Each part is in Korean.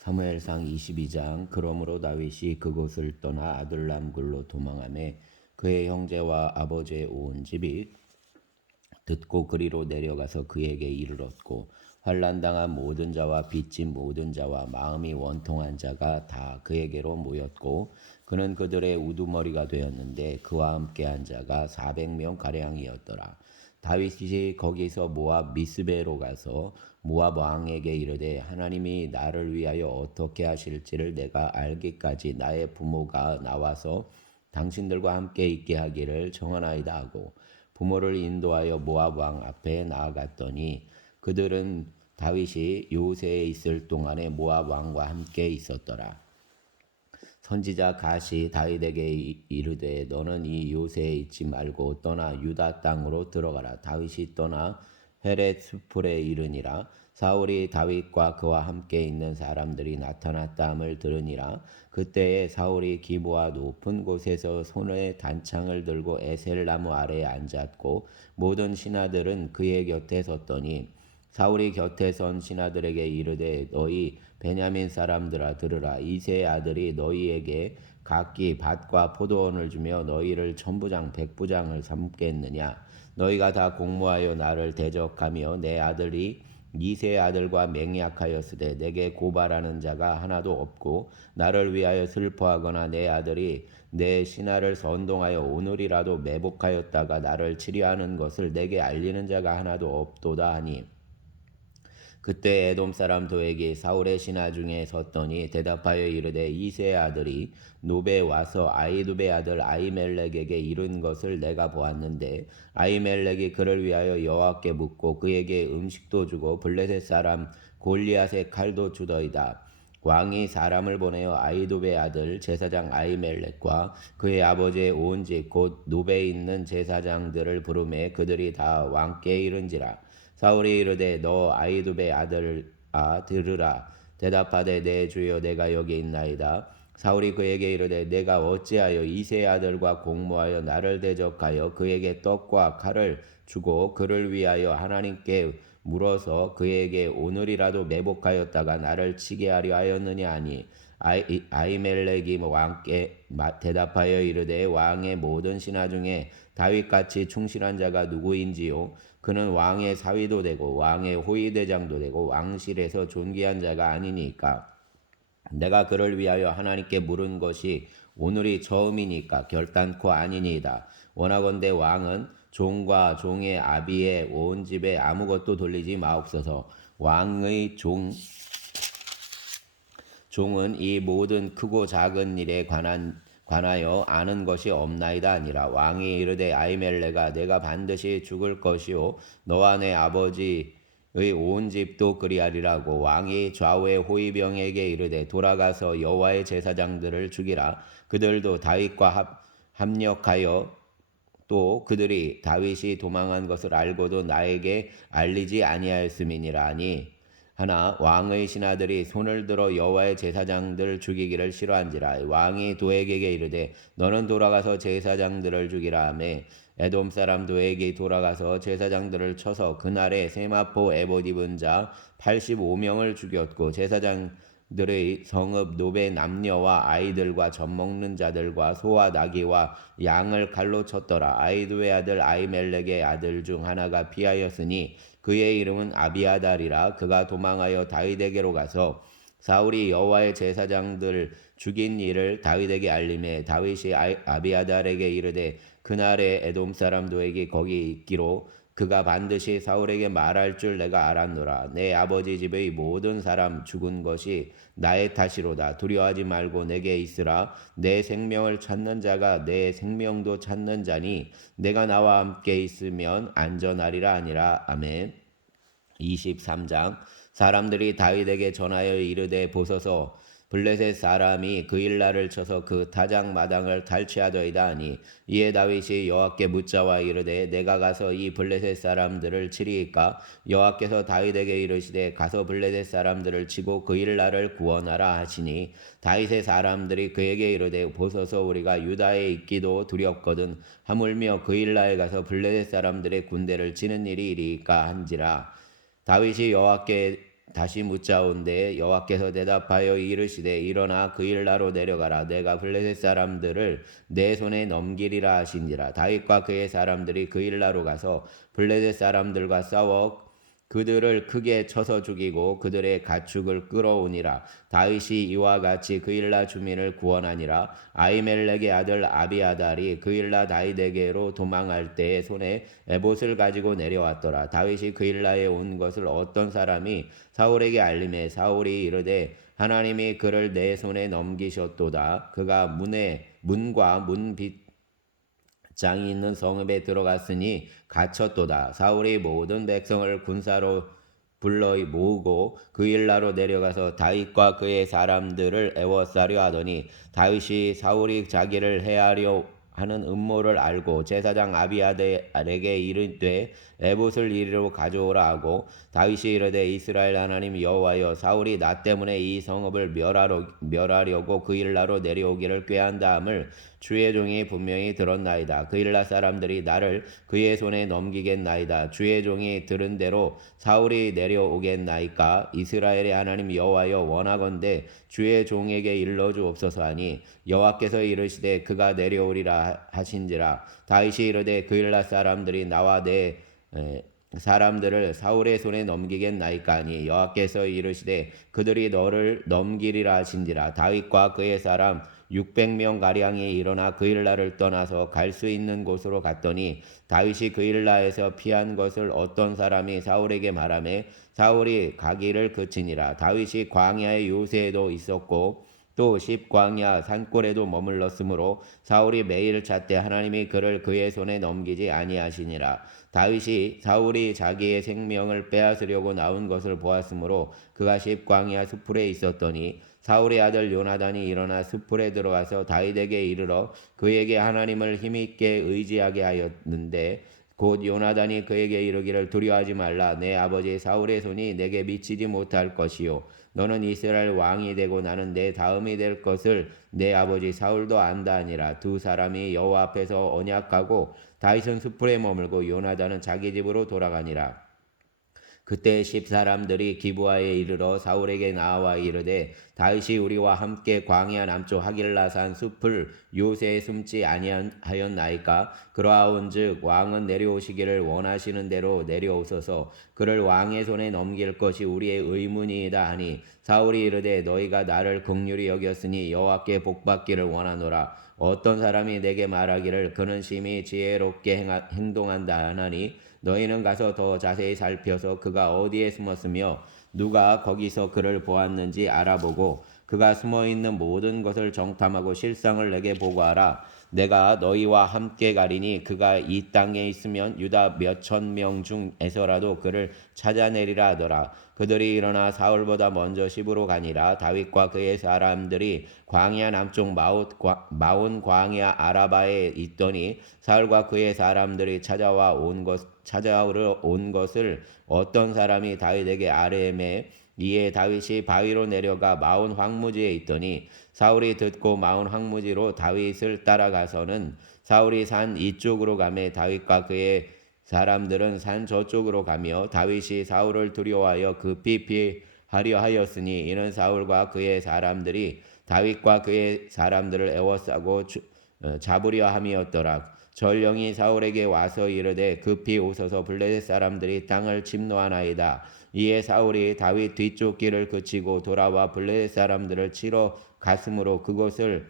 사무엘상 22장. 그러므로 다윗이 그곳을 떠나 아둘람 굴로 도망하며 그의 형제와 아버지의 온 집이 듣고 그리로 내려가서 그에게 이르렀고, 환난당한 모든 자와 빚진 모든 자와 마음이 원통한 자가 다 그에게로 모였고, 그는 그들의 우두머리가 되었는데 그와 함께한 자가 400명 가량이었더라. 다윗이 거기서 모압 미스베로 가서 모압 왕에게 이르되, 하나님이 나를 위하여 어떻게 하실지를 내가 알기까지 나의 부모가 나와서 당신들과 함께 있게 하기를 청하나이다 하고 부모를 인도하여 모압 왕 앞에 나아갔더니, 그들은 다윗이 요새에 있을 동안에 모압 왕과 함께 있었더라. 선지자 갓이 다윗에게 이르되, 너는 이 요새에 있지 말고 떠나 유다 땅으로 들어가라. 다윗이 떠나 헤렛 수풀에 이르니라. 사울이 다윗과 그와 함께 있는 사람들이 나타났다함을 들으니라. 그때에 사울이 기브와 높은 곳에서 손에 단창을 들고 에셀 나무 아래에 앉았고, 모든 신하들은 그의 곁에 섰더니, 사울이 곁에 선 신하들에게 이르되, 너희 베냐민 사람들아 들으라. 이새의 아들이 너희에게 각기 밭과 포도원을 주며 너희를 천부장 백부장을 삼겠느냐? 너희가 다 공모하여 나를 대적하며 내 아들이 이새의 아들과 맹약하였으되 내게 고발하는 자가 하나도 없고, 나를 위하여 슬퍼하거나 내 아들이 내 신하를 선동하여 오늘이라도 매복하였다가 나를 치려하는 것을 내게 알리는 자가 하나도 없도다 하니, 그때 에돔 사람 도액이 사울의 신하 중에 섰더니 대답하여 이르되, 이새의 아들이 노베에 와서 아히두베의 아들 아히멜렉에게 이른 것을 내가 보았는데, 아히멜렉이 그를 위하여 여호와께 묻고 그에게 음식도 주고 블레셋 사람 골리앗의 칼도 주더이다. 왕이 사람을 보내어 아히두베의 아들 제사장 아히멜렉과 그의 아버지의 온 집 곧 노베에 있는 제사장들을 부르매 그들이 다 왕께 이른지라. 사울이 이르되, 너 아히두베의 아들아 들으라. 대답하되, 내 주여 내가 여기 있나이다. 사울이 그에게 이르되, 내가 어찌하여 이새의 아들과 공모하여 나를 대적하여 그에게 떡과 칼을 주고 그를 위하여 하나님께 물어서 그에게 오늘이라도 매복하였다가 나를 치게 하려 하였느냐 하니, 아히멜렉이 왕께 대답하여 이르되, 왕의 모든 신하 중에 다윗같이 충실한 자가 누구인지요? 그는 왕의 사위도 되고 왕의 호위대장도 되고 왕실에서 존귀한 자가 아니니까. 내가 그를 위하여 하나님께 물은 것이 오늘이 처음이니까 결단코 아니니이다. 원하건대 왕은 종과 종의 아비의 온 집에 아무것도 돌리지 마옵소서. 왕의 종은 이 모든 크고 작은 일에 관하여 아는 것이 없나이다 아니라. 왕이 이르되, 아히멜렉아 내가 반드시 죽을 것이요 너와 내 아버지의 온 집도 그리하리라고. 왕이 좌우의 호위병에게 이르되, 돌아가서 여호와의 제사장들을 죽이라. 그들도 다윗과 합력하여 또 그들이 다윗이 도망한 것을 알고도 나에게 알리지 아니하였음이니라 하니, 하나 왕의 신하들이 손을 들어 여호와의 제사장들 죽이기를 싫어한지라. 왕이 도액에게 이르되, 너는 돌아가서 제사장들을 죽이라 하매, 에돔 사람 도액이 돌아가서 제사장들을 쳐서 그날에 세마포 에봇 입은 자 85명을 죽였고, 제사장들의 성읍 노베 남녀와 아이들과 젖먹는 자들과 소와 나귀와 양을 칼로 쳤더라. 아히두의 아들 아히멜렉의 아들 중 하나가 피하였으니 그의 이름은 아비아달이라. 그가 도망하여 다윗에게로 가서 사울이 여호와의 제사장들 죽인 일을 다윗에게 알림해 다윗이 아비아달에게 이르되, 그날에 에돔 사람 도액이 거기 있기로 그가 반드시 사울에게 말할 줄 내가 알았노라. 내 아버지 집의 모든 사람 죽은 것이 나의 탓이로다. 두려워하지 말고 내게 있으라. 내 생명을 찾는 자가 내 생명도 찾는 자니 내가 나와 함께 있으면 안전하리라 아니라. 아멘. 23장. 사람들이 다윗에게 전하여 이르되, 보소서 블레셋 사람이 그 일날을 쳐서 그 타작 마당을 탈취하더이다 하니, 이에 다윗이 여호와께 묻자와 이르되, 내가 가서 이 블레셋 사람들을 치리이까? 여호와께서 다윗에게 이르시되, 가서 블레셋 사람들을 치고 그 일날을 구원하라 하시니, 다윗의 사람들이 그에게 이르되, 보소서 우리가 유다에 있기도 두렵거든 하물며 그 일날에 가서 블레셋 사람들의 군대를 치는 일이 이리이까 한지라. 다윗이 여호와께 다시 묻자온데 여호와께서 대답하여 이르시되 일어나 그일라로 내려가라. 내가 블레셋 사람들을 내 손에 넘기리라 하시니라. 다윗과 그의 사람들이 그일라로 가서 블레셋 사람들과 싸워 그들을 크게 쳐서 죽이고 그들의 가축을 끌어오니라. 다윗이 이와 같이 그일라 주민을 구원하니라. 아히멜렉의 아들 아비아달이 그일라 다윗에게로 도망할 때에 손에 에봇을 가지고 내려왔더라. 다윗이 그일라에 온 것을 어떤 사람이 사울에게 알림해 사울이 이르되 하나님이 그를 내 손에 넘기셨도다. 그가 문과 문빗장이 있는 성읍에 들어갔으니 갇혔도다. 사울이 모든 백성을 군사로 불러 모으고 그일라로 내려가서 다윗과 그의 사람들을 애워싸려 하더니 다윗이 사울이 자기를 해하려 하는 음모를 알고 제사장 아비아달에게 이르되 에봇을 이리로 가져오라 하고 다윗이 이르되 이스라엘 하나님 여호와여 사울이 나 때문에 이 성읍을 멸하려고 그일라로 내려오기를 꾀한다함을 주의 종이 분명히 들었나이다. 그일라 사람들이 나를 그의 손에 넘기겠나이다. 주의 종이 들은 대로 사울이 내려오겠나이까. 이스라엘의 하나님 여호와여 원하건대 주의 종에게 일러주옵소서 하니 여호와께서 이르시되 그가 내려오리라 하신지라. 다윗이 이르되 그일라 사람들이 나와 내 사람들을 사울의 손에 넘기겠나이까 하니 여호와께서 이르시되 그들이 너를 넘기리라 하신지라. 다윗과 그의 사람 600명 가량이 일어나 그일라를 떠나서 갈 수 있는 곳으로 갔더니 다윗이 그일라에서 피한 것을 어떤 사람이 사울에게 말하매 사울이 가기를 그치니라. 다윗이 광야의 요새에도 있었고 또 십광야 산골에도 머물렀으므로 사울이 매일 찾되 하나님이 그를 그의 손에 넘기지 아니하시니라. 다윗이 사울이 자기의 생명을 빼앗으려고 나온 것을 보았으므로 그가 십광야 숲풀에 있었더니 사울의 아들 요나단이 일어나 숲풀에 들어가서 다윗에게 이르러 그에게 하나님을 힘있게 의지하게 하였는데 곧 요나단이 그에게 이르기를 두려워하지 말라. 내 아버지 사울의 손이 내게 미치지 못할 것이요 너는 이스라엘 왕이 되고 나는 내 다음이 될 것을 내 아버지 사울도 안다 하니라. 두 사람이 여호와 앞에서 언약하고 다윗은 숲풀에 머물고 요나단은 자기 집으로 돌아가니라. 그때 10사람들이 기브아에 이르러 사울에게 나와 이르되 다윗이 우리와 함께 광야 남쪽 하길라산 숲을 요새에 숨지 아니하였나이까. 그러하온즉 왕은 내려오시기를 원하시는 대로 내려오소서. 그를 왕의 손에 넘길 것이 우리의 의문이이다 하니 사울이 이르되 너희가 나를 긍휼히 여겼으니 여호와께 복받기를 원하노라. 어떤 사람이 내게 말하기를 그는 심히 지혜롭게 행동한다 하나니 너희는 가서 더 자세히 살펴서 그가 어디에 숨었으며 누가 거기서 그를 보았는지 알아보고 그가 숨어있는 모든 것을 정탐하고 실상을 내게 보고하라. 내가 너희와 함께 가리니 그가 이 땅에 있으면 유다 몇천 명 중에서라도 그를 찾아내리라 하더라. 그들이 일어나 사울보다 먼저 시브로 가니라. 다윗과 그의 사람들이 광야 남쪽 마온 광야 아라바에 있더니 사울과 그의 사람들이 찾아오러 온 것을 어떤 사람이 다윗에게 아뢰매 이에 다윗이 바위로 내려가 마온 황무지에 있더니 사울이 듣고 마온 황무지로 다윗을 따라가서는 사울이 산 이쪽으로 가매 다윗과 그의 사람들은 산 저쪽으로 가며 다윗이 사울을 두려워하여 급히 피하려 하였으니 이는 사울과 그의 사람들이 다윗과 그의 사람들을 애워싸고 잡으려 함이었더라. 전령이 사울에게 와서 이르되 급히 오소서 블레셋 사람들이 땅을 침노하나이다. 이에 사울이 다윗 뒤쪽 길을 그치고 돌아와 블레셋 사람들을 치러 갔으므로 그곳을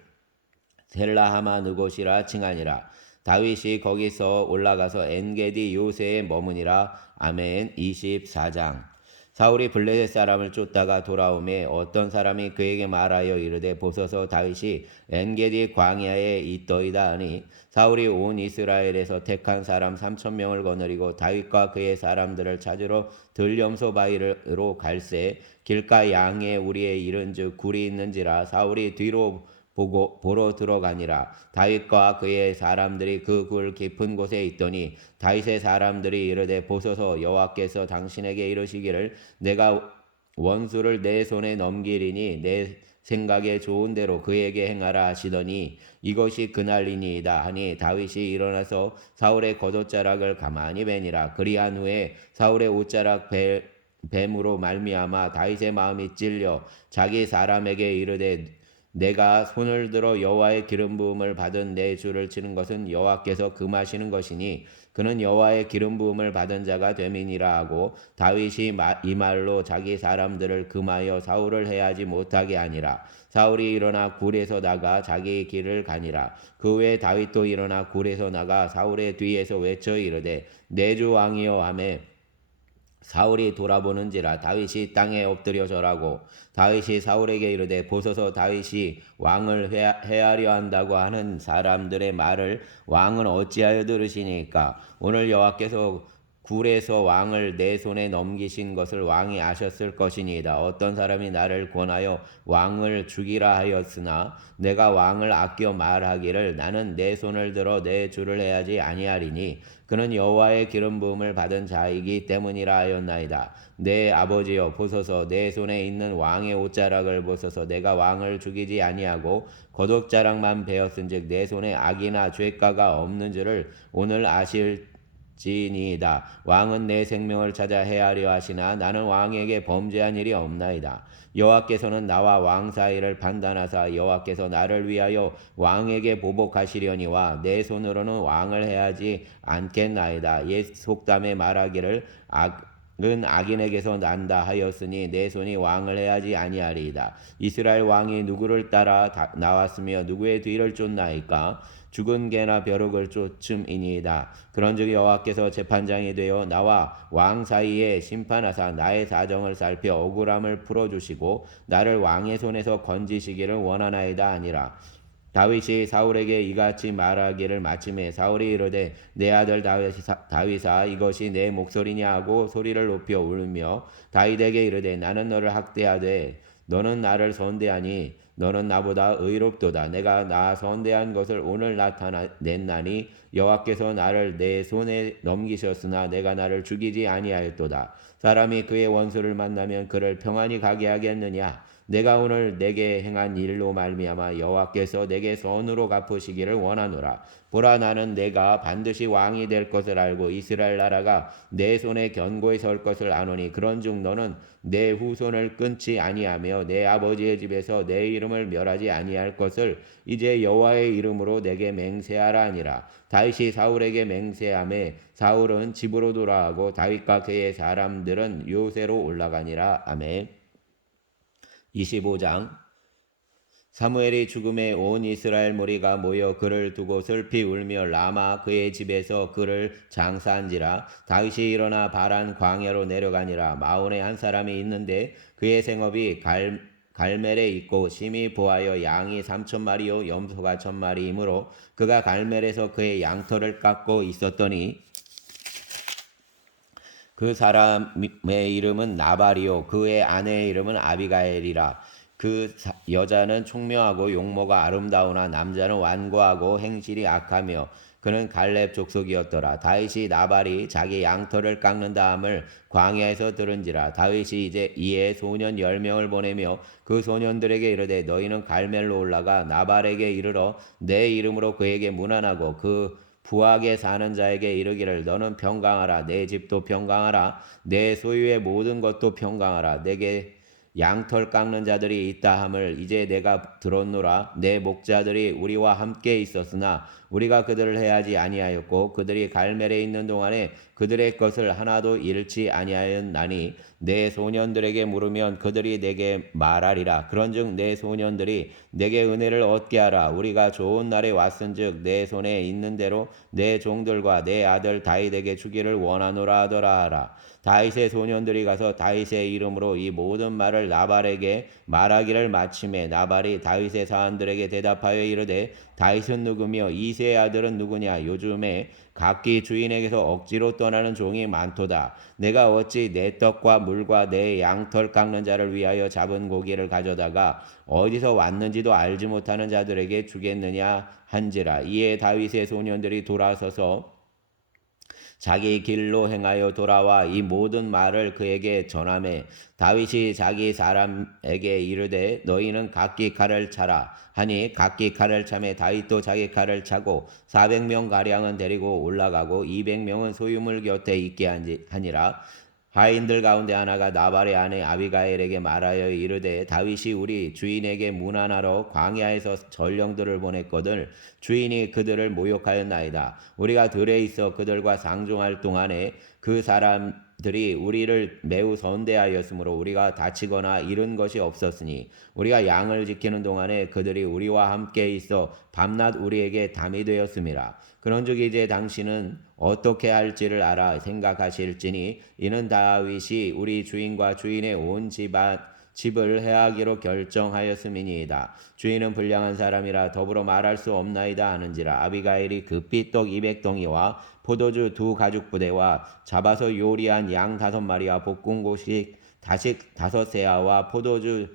셀라하마느곳이라 칭하니라. 다윗이 거기서 올라가서 엔게디 요새에 머무니라. 아멘. 24장. 사울이 블레셋 사람을 쫓다가 돌아오매 어떤 사람이 그에게 말하여 이르되 보소서 다윗이 엔게디 광야에 있더이다 하니 사울이 온 이스라엘에서 택한 사람 3,000명을 거느리고 다윗과 그의 사람들을 찾으러 들염소 바위로 갈새 길가 양에 우리에 이른즉 굴이 있는지라. 사울이 뒤로 보러 들어가니라. 다윗과 그의 사람들이 그 굴 깊은 곳에 있더니 다윗의 사람들이 이르되 보소서 여호와께서 당신에게 이르시기를 내가 원수를 내 손에 넘기리니 내 생각에 좋은 대로 그에게 행하라 하시더니 이것이 그날이니이다 하니 다윗이 일어나서 사울의 겉옷자락을 가만히 베니라. 그리한 후에 사울의 옷자락 뱀으로 말미암아 다윗의 마음이 찔려 자기 사람에게 이르되 내가 손을 들어 여호와의 기름 부음을 받은 내 주를 치는 것은 여호와께서 금하시는 것이니 그는 여호와의 기름 부음을 받은 자가 됨이니라 하고 다윗이 이 말로 자기 사람들을 금하여 사울을 해하지 못하게 하니라. 사울이 일어나 굴에서 나가 자기 길을 가니라. 그 후에 다윗도 일어나 굴에서 나가 사울의 뒤에서 외쳐 이르되 내 주 왕이여 하며 사울이 돌아보는지라 다윗이 땅에 엎드려 절하고 다윗이 사울에게 이르되 보소서 다윗이 왕을 해하려 한다고 하는 사람들의 말을 왕은 어찌하여 들으시니까 오늘 여호와께서 굴에서 왕을 내 손에 넘기신 것을 왕이 아셨을 것이니이다. 어떤 사람이 나를 권하여 왕을 죽이라 하였으나 내가 왕을 아껴 말하기를 나는 내 손을 들어 내 주를 해하지 아니하리니 그는 여호와의 기름 부음을 받은 자이기 때문이라 하였나이다. 내 아버지여 보소서 내 손에 있는 왕의 옷자락을 보소서 내가 왕을 죽이지 아니하고 겉옷자락만 베었은즉 내 손에 악이나 죄가가 없는 줄을 오늘 아실지니이다. 왕은 내 생명을 찾아 해하려 하시나 나는 왕에게 범죄한 일이 없나이다. 여호와께서는 나와 왕 사이를 판단하사 여호와께서 나를 위하여 왕에게 보복하시려니와 내 손으로는 왕을 해하지 않겠나이다. 옛 속담에 말하기를 악은 악인에게서 난다 하였으니 내 손이 왕을 해하지 아니하리이다. 이스라엘 왕이 누구를 따라 나왔으며 누구의 뒤를 쫓나이까? 죽은 개나 벼룩을 쫓음이니이다. 그런즉 여호와께서 재판장이 되어 나와 왕 사이에 심판하사 나의 사정을 살펴 억울함을 풀어주시고 나를 왕의 손에서 건지시기를 원하나이다 아니라. 다윗이 사울에게 이같이 말하기를 마침에 사울이 이르되 내 아들 다윗아 이것이 내 목소리냐 하고 소리를 높여 울며 다윗에게 이르되 나는 너를 학대하되 너는 나를 선대하니 너는 나보다 의롭도다. 내가 나 선대한 것을 오늘 나타냈나니 여호와께서 나를 내 손에 넘기셨으나 내가 나를 죽이지 아니하였도다. 사람이 그의 원수를 만나면 그를 평안히 가게 하겠느냐? 내가 오늘 내게 행한 일로 말미암아 여호와께서 내게 선으로 갚으시기를 원하노라. 보라 나는 내가 반드시 왕이 될 것을 알고 이스라엘 나라가 내 손에 견고히 설 것을 아노니 그런즉 너는 내 후손을 끊지 아니하며 내 아버지의 집에서 내 이름을 멸하지 아니할 것을 이제 여호와의 이름으로 내게 맹세하라 하니라. 다윗이 사울에게 맹세하매 사울은 집으로 돌아가고 다윗과 그의 사람들은 요새로 올라가니라. 아멘. 25장 사무엘이 죽음에 온 이스라엘 무리가 모여 그를 두고 슬피 울며 라마 그의 집에서 그를 장사한지라. 다윗이 일어나 바란 광야로 내려가니라. 마온에 한 사람이 있는데 그의 생업이 갈멜에 있고 심히 보하여 양이 3,000마리요 염소가 1,000마리이므로 그가 갈멜에서 그의 양털을 깎고 있었더니 그 사람의 이름은 나발이요 그의 아내의 이름은 아비가엘이라. 그 여자는 총명하고 용모가 아름다우나 남자는 완고하고 행실이 악하며 그는 갈렙 족속이었더라. 다윗이 나발이 자기 양털을 깎는 다음을 광야에서 들은지라. 다윗이 이에 소년 10명을 보내며 그 소년들에게 이르되 너희는 갈멜로 올라가 나발에게 이르러 내 이름으로 그에게 문안하고 그 부하게 사는 자에게 이르기를 너는 평강하라. 내 집도 평강하라. 내 소유의 모든 것도 평강하라. 내게 양털 깎는 자들이 있다 함을 이제 내가 들었노라. 내 목자들이 우리와 함께 있었으나 우리가 그들을 해하지 아니하였고 그들이 갈멜에 있는 동안에 그들의 것을 하나도 잃지 아니하였나니 내 소년들에게 물으면 그들이 내게 말하리라. 그런즉 내 소년들이 내게 은혜를 얻게 하라. 우리가 좋은 날에 왔은즉 내 손에 있는 대로 내 종들과 내 아들 다윗에게 주기를 원하노라 하더라 하라. 다윗의 소년들이 가서 다윗의 이름으로 이 모든 말을 나발에게 말하기를 마침에 나발이 다윗의 사람들에게 대답하여 이르되 다윗은 누구며 이새의 아들은 누구냐? 요즘에 각기 주인에게서 억지로 떠나는 종이 많도다. 내가 어찌 내 떡과 물과 내 양털 깎는 자를 위하여 잡은 고기를 가져다가 어디서 왔는지도 알지 못하는 자들에게 주겠느냐 한지라. 이에 다윗의 소년들이 돌아서서 자기 길로 행하여 돌아와 이 모든 말을 그에게 전하매 다윗이 자기 사람에게 이르되 너희는 각기 칼을 차라 하니 각기 칼을 차매 다윗도 자기 칼을 차고 400명 가량은 데리고 올라가고 200명은 소유물 곁에 있게 하니라. 하인들 가운데 하나가 나발의 아내 아비가일에게 말하여 이르되 다윗이 우리 주인에게 문안하러 광야에서 전령들을 보냈거늘 주인이 그들을 모욕하였나이다. 우리가 들에 있어 그들과 상종할 동안에 그 사람들이 우리를 매우 선대하였으므로 우리가 다치거나 잃은 것이 없었으니 우리가 양을 지키는 동안에 그들이 우리와 함께 있어 밤낮 우리에게 담이 되었음이라. 그런즉 이제 당신은 어떻게 할지를 알아 생각하실지니 이는 다윗이 우리 주인과 주인의 온 집을 해하기로 결정하였음이니이다. 주인은 불량한 사람이라 더불어 말할 수 없나이다 하는지라. 아비가일이 급히 떡 200덩이와 포도주 2가죽부대와 잡아서 요리한 양 5마리와 볶은 고식 다식 5세아와 포도주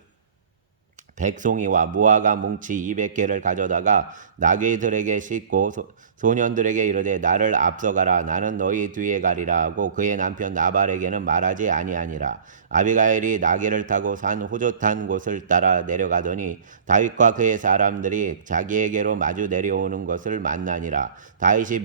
100송이와 무화과 뭉치 200개를 가져다가 나귀들에게 싣고 소년들에게 이르되 나를 앞서가라 나는 너희 뒤에 가리라 하고 그의 남편 나발에게는 말하지 아니하니라. 아비가일이 나귀를 타고 산 호젓한 곳을 따라 내려가더니 다윗과 그의 사람들이 자기에게로 마주 내려오는 것을 만나니라. 다윗이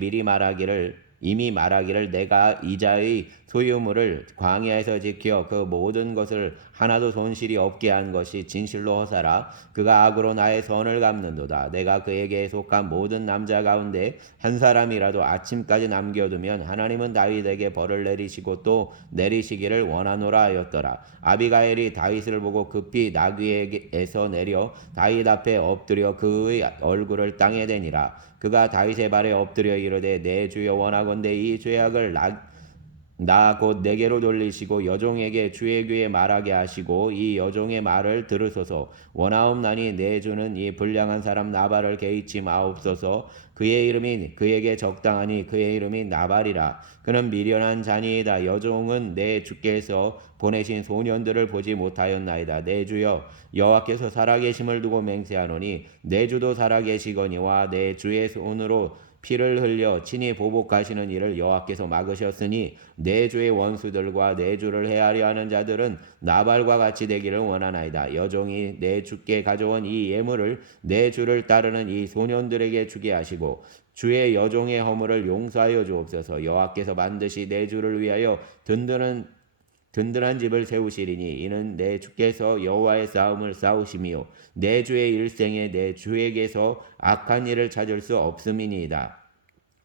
이미 말하기를 내가 이자의 소유물을 광야에서 지켜 그 모든 것을 하나도 손실이 없게 한 것이 진실로 허사라. 그가 악으로 나의 선을 갚는도다. 내가 그에게 속한 모든 남자 가운데 한 사람이라도 아침까지 남겨두면 하나님은 다윗에게 벌을 내리시고 또 내리시기를 원하노라 하였더라. 아비가일이 다윗을 보고 급히 나귀에서 내려 다윗 앞에 엎드려 그의 얼굴을 땅에 대니라. 그가 다윗의 발에 엎드려 이르되 내 주여 원하건대 이 죄악을 나 곧 내게로 돌리시고 여종에게 주의 귀에 말하게 하시고 이 여종의 말을 들으소서. 원하옵나니 내 주는 이 불량한 사람 나발을 개의치 마옵소서. 그의 이름이 그에게 적당하니 그의 이름이 나발이라. 그는 미련한 자니이다. 여종은 내 주께서 보내신 소년들을 보지 못하였나이다. 내 주여 여호와께서 살아계심을 두고 맹세하노니 내 주도 살아계시거니와 내 주의 손으로 피를 흘려 친히 보복하시는 일을 여호와께서 막으셨으니 내 주의 원수들과 내 주를 해하려 하는 자들은 나발과 같이 되기를 원하나이다. 여종이 내 주께 가져온 이 예물을 내 주를 따르는 이 소년들에게 주게 하시고 주의 여종의 허물을 용서하여 주옵소서. 여호와께서 반드시 내 주를 위하여 든든한 집을 세우시리니 이는 내 주께서 여호와의 싸움을 싸우시며 내 주의 일생에 내 주에게서 악한 일을 찾을 수 없음이니이다.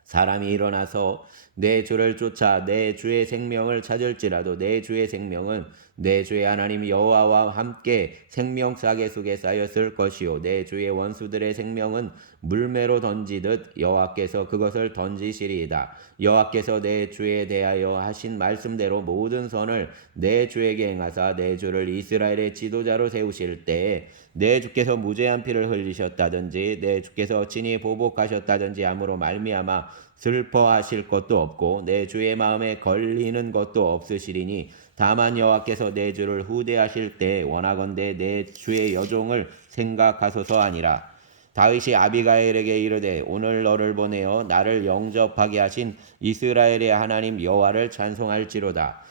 사람이 일어나서 내 주를 쫓아 내 주의 생명을 찾을지라도 내 주의 생명은 내 주의 하나님 여호와와 함께 생명싸개 속에 쌓였을 것이요 내 주의 원수들의 생명은 물매로 던지듯 여호와께서 그것을 던지시리이다. 여호와께서 내 주에 대하여 하신 말씀대로 모든 선을 내 주에게 행하사 내 주를 이스라엘의 지도자로 세우실 때에 내 주께서 무죄한 피를 흘리셨다든지 내 주께서 친히 보복하셨다든지 함으로 말미암아 슬퍼하실 것도 없고 내 주의 마음에 걸리는 것도 없으시리니 다만 여호와께서 내 주를 후대하실 때 원하건대 내 주의 여종을 생각하소서 하니라. 다윗이 아비가일에게 이르되 오늘 너를 보내어 나를 영접하게 하신 이스라엘의 하나님 여호와를 찬송할지로다.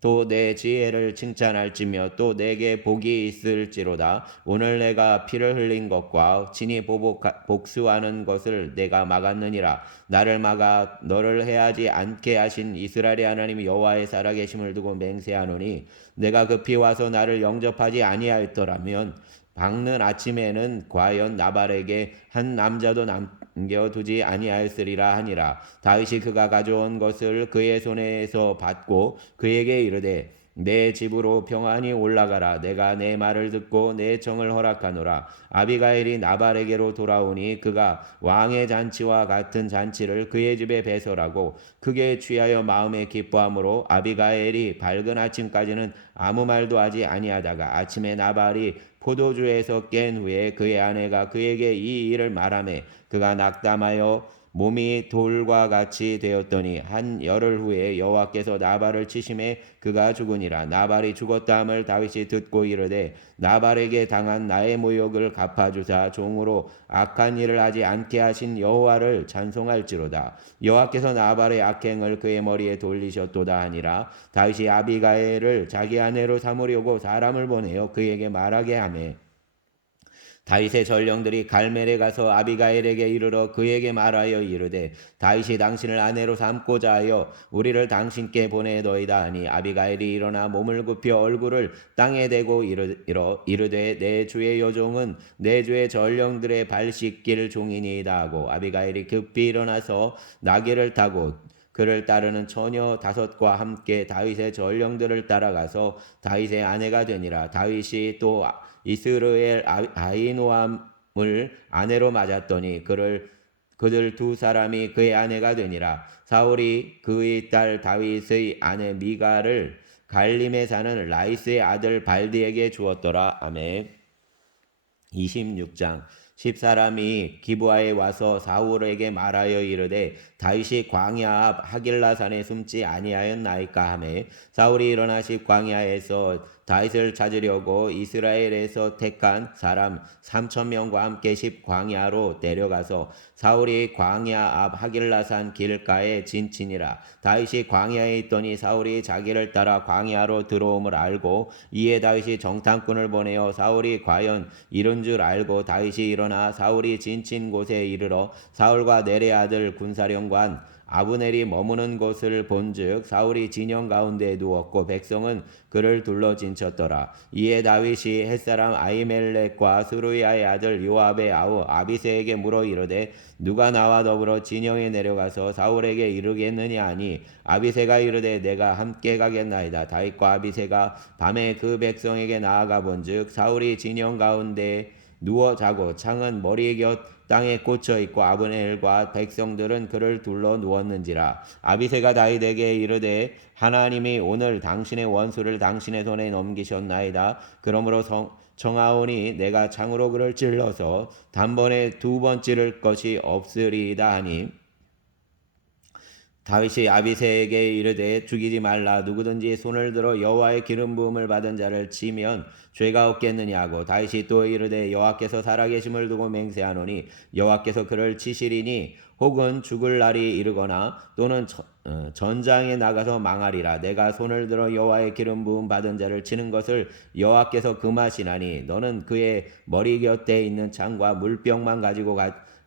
또 내 지혜를 칭찬할지며 또 내게 복이 있을지로다. 오늘 내가 피를 흘린 것과 친히 복수하는 것을 내가 막았느니라. 나를 막아 너를 해하지 않게 하신 이스라엘의 하나님 여호와의 살아계심을 두고 맹세하노니 내가 급히 와서 나를 영접하지 아니하였더라면 밝는 아침에는 과연 나발에게 한 남자도 남겨두지 아니하였으리라 하니라. 다윗이 그가 가져온 것을 그의 손에서 받고 그에게 이르되 내 집으로 평안히 올라가라. 내가 내 말을 듣고 내 청을 허락하노라. 아비가일이 나발에게로 돌아오니 그가 왕의 잔치와 같은 잔치를 그의 집에 배설하고 크게 취하여 마음에 기뻐함으로 아비가일이 밝은 아침까지는 아무 말도 하지 아니하다가 아침에 나발이 포도주에서 깬 후에 그의 아내가 그에게 이 일을 말하매 그가 낙담하여 몸이 돌과 같이 되었더니 한 열흘 후에 여호와께서 나발을 치심에 그가 죽으니라. 나발이 죽었다 함을 다윗이 듣고 이르되 나발에게 당한 나의 모욕을 갚아주사 종으로 악한 일을 하지 않게 하신 여호와를 찬송할지로다. 여호와께서 나발의 악행을 그의 머리에 돌리셨도다 하니라. 다윗이 아비가일을 자기 아내로 삼으려고 사람을 보내어 그에게 말하게 하매 다윗의 전령들이 갈멜에 가서 아비가일에게 이르러 그에게 말하여 이르되 다윗이 당신을 아내로 삼고자 하여 우리를 당신께 보내더이다 하니 아비가일이 일어나 몸을 굽혀 얼굴을 땅에 대고 이르되 내 주의 여종은 내 주의 전령들의 발 씻길 종이니이다 하고 아비가일이 급히 일어나서 나귀를 타고 그를 따르는 처녀 5과 함께 다윗의 전령들을 따라가서 다윗의 아내가 되니라. 다윗이 또 이스라엘 아히노암을 아내로 맞았더니 그들 2사람이 그의 아내가 되니라. 사울이 그의 딸 다윗의 아내 미가를 갈림에 사는 라이스의 아들 발디에게 주었더라. 아멘. 26장 10사람이 기브아에 와서 사울에게 말하여 이르되 다윗이 광야 앞 하길라산에 숨지 아니하였나이까 하매 사울이 일어나 광야에서 다윗을 찾으려고 이스라엘에서 택한 사람 3,000명과 함께 광야로 내려가서 사울이 광야 앞 하길라산 길가에 진치니라. 다윗이 광야에 있더니 사울이 자기를 따라 광야로 들어옴을 알고 이에 다윗이 정탐꾼을 보내어 사울이 과연 이른 줄 알고 다윗이 일어나 사울이 진친 곳에 이르러 사울과 넬의 아들 군사령관 아브넬이 머무는 곳을 본즉 사울이 진영 가운데 누웠고 백성은 그를 둘러 진쳤더라. 이에 다윗이 햇사람 아히멜렉과 스루야의 아들 요압의 아우 아비새에게 물어 이르되 누가 나와 더불어 진영에 내려가서 사울에게 이르겠느냐 하니 아비새가 이르되 내가 함께 가겠나이다. 다윗과 아비새가 밤에 그 백성에게 나아가 본즉 사울이 진영 가운데 누워 자고 창은 머리 곁 땅에 꽂혀 있고 아브넬과 백성들은 그를 둘러 누웠는지라. 아비새가 다윗에게 이르되 하나님이 오늘 당신의 원수를 당신의 손에 넘기셨나이다. 그러므로 청하오니 내가 창으로 그를 찔러서 단번에 2번 찌를 것이 없으리이다 하니 다윗이 아비새에게 이르되 죽이지 말라. 누구든지 손을 들어 여호와의 기름 부음을 받은 자를 치면 죄가 없겠느냐 하고 다윗이 또 이르되 여호와께서 살아계심을 두고 맹세하노니 여호와께서 그를 치시리니 혹은 죽을 날이 이르거나 또는 전장에 나가서 망하리라. 내가 손을 들어 여호와의 기름 부음 받은 자를 치는 것을 여호와께서 금하시나니 너는 그의 머리 곁에 있는 창과 물병만 가지고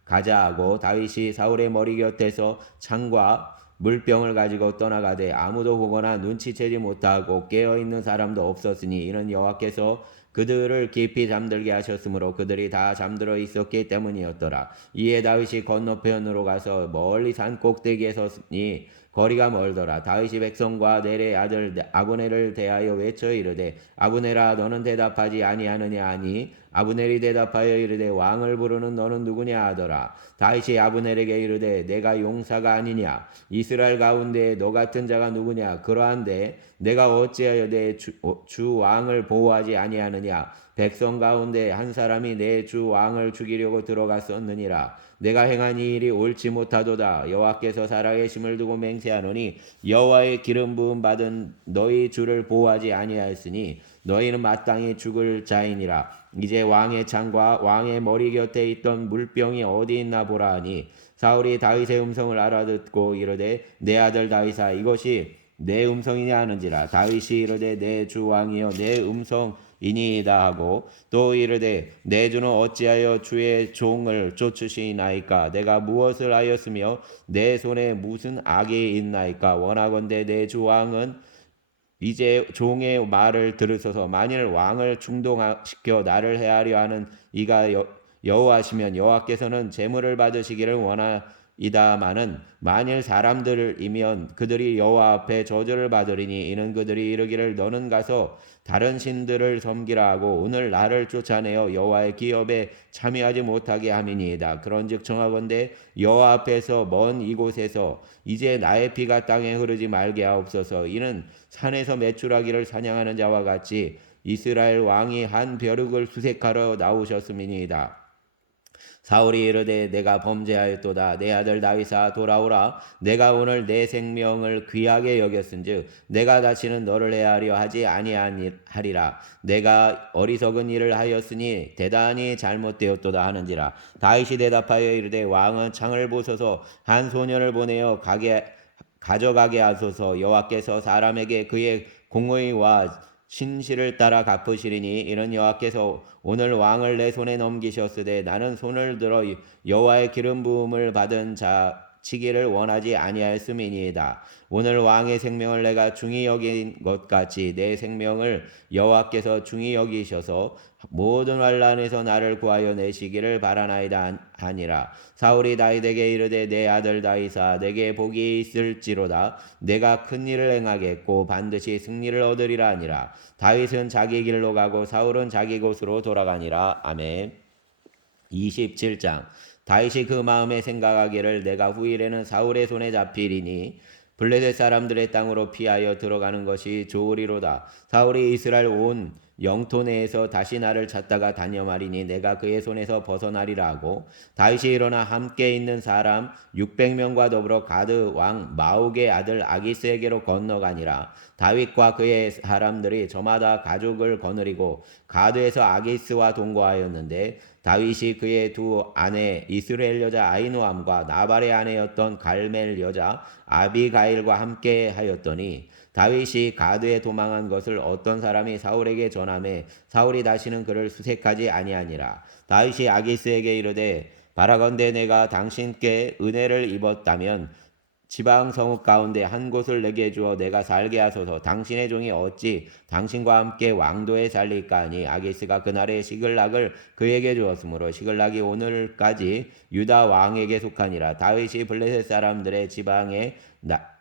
가자 하고 다윗이 사울의 머리 곁에서 창과 물병을 가지고 떠나가되 아무도 보거나 눈치채지 못하고 깨어있는 사람도 없었으니 이는 여호와께서 그들을 깊이 잠들게 하셨으므로 그들이 다 잠들어 있었기 때문이었더라. 이에 다윗이 건너편으로 가서 멀리 산 꼭대기에 섰으니 거리가 멀더라. 다윗이 백성과 넬의 아들 아브넬을 대하여 외쳐 이르되 아브넬아 너는 대답하지 아니하느냐 하니 아브넬이 대답하여 이르되 왕을 부르는 너는 누구냐 하더라. 다윗이 아브넬에게 이르되 내가 용사가 아니냐 이스라엘 가운데 너 같은 자가 누구냐 그러한데 내가 어찌하여 내 주 왕을 보호하지 아니하느냐 백성 가운데 한 사람이 내 주 왕을 죽이려고 들어갔었느니라. 내가 행한 이 일이 옳지 못하도다. 여호와께서 살아계심을 두고 맹세하노니 여호와의 기름 부음 받은 너희 주를 보호하지 아니하였으니 너희는 마땅히 죽을 자이니라. 이제 왕의 창과 왕의 머리 곁에 있던 물병이 어디 있나 보라 하니 사울이 다윗의 음성을 알아듣고 이르되 내 아들 다윗아 이것이 내 음성이냐 하는지라. 다윗이 이르되 내 주 왕이여 내 음성이니이다 하고 또 이르되 내 주는 어찌하여 주의 종을 쫓으시나이까. 내가 무엇을 하였으며 내 손에 무슨 악이 있나이까. 원하건대 내 주 왕은 이제 종의 말을 들으소서. 만일 왕을 충동시켜 나를 해하려 하는 이가 여호와시면 여호와께서는 재물을 받으시기를 원하이다마는 만일 사람들이면 그들이 여호와 앞에 저주를 받으리니 이는 그들이 이르기를 너는 가서 다른 신들을 섬기라 하고 오늘 나를 쫓아내어 여호와의 기업에 참여하지 못하게 함이니이다. 그런즉 청하건대 여호와 앞에서 먼 이곳에서 이제 나의 피가 땅에 흐르지 말게 하옵소서. 이는 산에서 메추라기를 사냥하는 자와 같이 이스라엘 왕이 한 벼룩을 수색하러 나오셨음이니이다. 사울이 이르되 내가 범죄하였도다. 내 아들 다윗아 돌아오라. 내가 오늘 내 생명을 귀하게 여겼은즉 내가 다시는 너를 해하려 하지 아니하리라. 내가 어리석은 일을 하였으니 대단히 잘못되었도다 하는지라. 다윗이 대답하여 이르되 왕은 창을 보소서. 한 소년을 보내어 가져가게 하소서. 여호와께서 사람에게 그의 공의와 신실을 따라 갚으시리니 이는 여호와께서 오늘 왕을 내 손에 넘기셨으되 나는 손을 들어 여호와의 기름 부음을 받은 자 치기를 원하지 아니하였음이니이다. 오늘 왕의 생명을 내가 중히 여긴 것 같이 내 생명을 여호와께서 중히 여기셔서 모든 환난에서 나를 구하여 내시기를 바라나이다 하니라. 사울이 다윗에게 이르되 내 아들 다윗아 내게 복이 있을지로다. 내가 큰 일을 행하겠고 반드시 승리를 얻으리라 하니라. 다윗은 자기 길로 가고 사울은 자기 곳으로 돌아가니라. 아멘. 27장. 다윗이 그 마음에 생각하기를 내가 후일에는 사울의 손에 잡히리니 블레셋 사람들의 땅으로 피하여 들어가는 것이 좋으리로다. 사울이 이스라엘 온 영토 내에서 다시 나를 찾다가 다녀마리니 내가 그의 손에서 벗어나리라 하고 다윗이 일어나 함께 있는 사람 600명과 더불어 가드 왕 마옥의 아들 아기스에게로 건너가니라. 다윗과 그의 사람들이 저마다 가족을 거느리고 가드에서 아기스와 동거하였는데 다윗이 그의 두 아내 이스라엘 여자 아히노암과 나발의 아내였던 갈멜 여자 아비가일과 함께 하였더니 다윗이 가드에 도망한 것을 어떤 사람이 사울에게 전하매 사울이 다시는 그를 수색하지 아니하니라. 다윗이 아기스에게 이르되 바라건대 내가 당신께 은혜를 입었다면 지방 성읍 가운데 한 곳을 내게 주어 내가 살게 하소서. 당신의 종이 어찌 당신과 함께 왕도에 살릴까 하니 아기스가 그날의 시글락을 그에게 주었으므로 시글락이 오늘까지 유다 왕에게 속하니라. 다윗이 블레셋 사람들의 지방에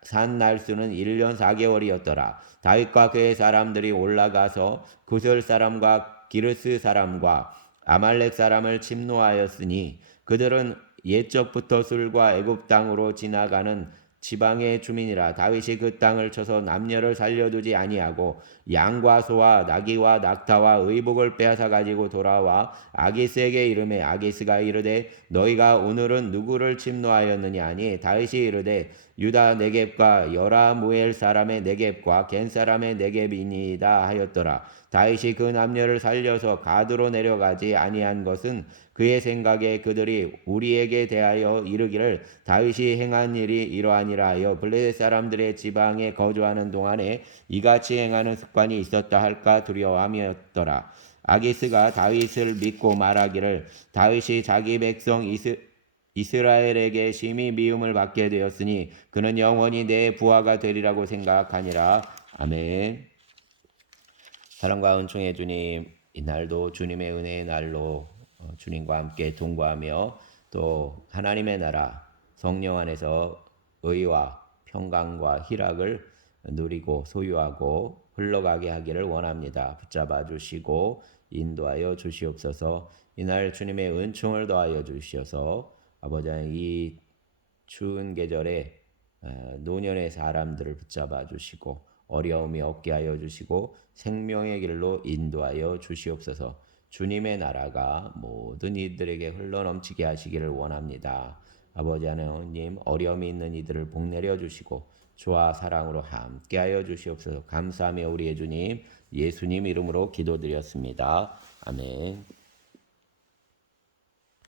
산 날수는 1년 4개월이었더라. 다윗과 그의 사람들이 올라가서 구슬 사람과 기르스 사람과 아말렉 사람을 침노하였으니 그들은 옛적부터 술과 애굽 땅으로 지나가는 지방의 주민이라. 다윗이 그 땅을 쳐서 남녀를 살려두지 아니하고 양과 소와 나귀와 낙타와 의복을 빼앗아 가지고 돌아와 아기스에게 이르매 아기스가 이르되 너희가 오늘은 누구를 침노하였느냐 하니 다윗이 이르되 유다 네겝과 여라무엘 사람의 네겝과 겐 사람의 네겝이니이다 하였더라. 다윗이 그 남녀를 살려서 가드로 내려가지 아니한 것은 그의 생각에 그들이 우리에게 대하여 이르기를 다윗이 행한 일이 이러하니라 하여 블레셋 사람들의 지방에 거주하는 동안에 이같이 행하는 습관이 있었다 할까 두려워함이었더라. 아기스가 다윗을 믿고 말하기를 다윗이 자기 백성 이스라엘에게 심히 미움을 받게 되었으니 그는 영원히 내 부하가 되리라고 생각하니라. 아멘. 사랑과 은총의 주님, 이날도 주님의 은혜의 날로 주님과 함께 동거하며 또 하나님의 나라 성령 안에서 의와 평강과 희락을 누리고 소유하고 흘러가게 하기를 원합니다. 붙잡아 주시고 인도하여 주시옵소서. 이날 주님의 은총을 더하여 주시어서 아버지 이 추운 계절에 노년의 사람들을 붙잡아 주시고 어려움이 없게 하여 주시고 생명의 길로 인도하여 주시옵소서. 주님의 나라가 모든 이들에게 흘러넘치게 하시기를 원합니다. 아버지 하나님 어려움이 있는 이들을 복내려 주시고 주와 사랑으로 함께하여 주시옵소서. 감사하며 우리의 주님 예수님 이름으로 기도드렸습니다. 아멘.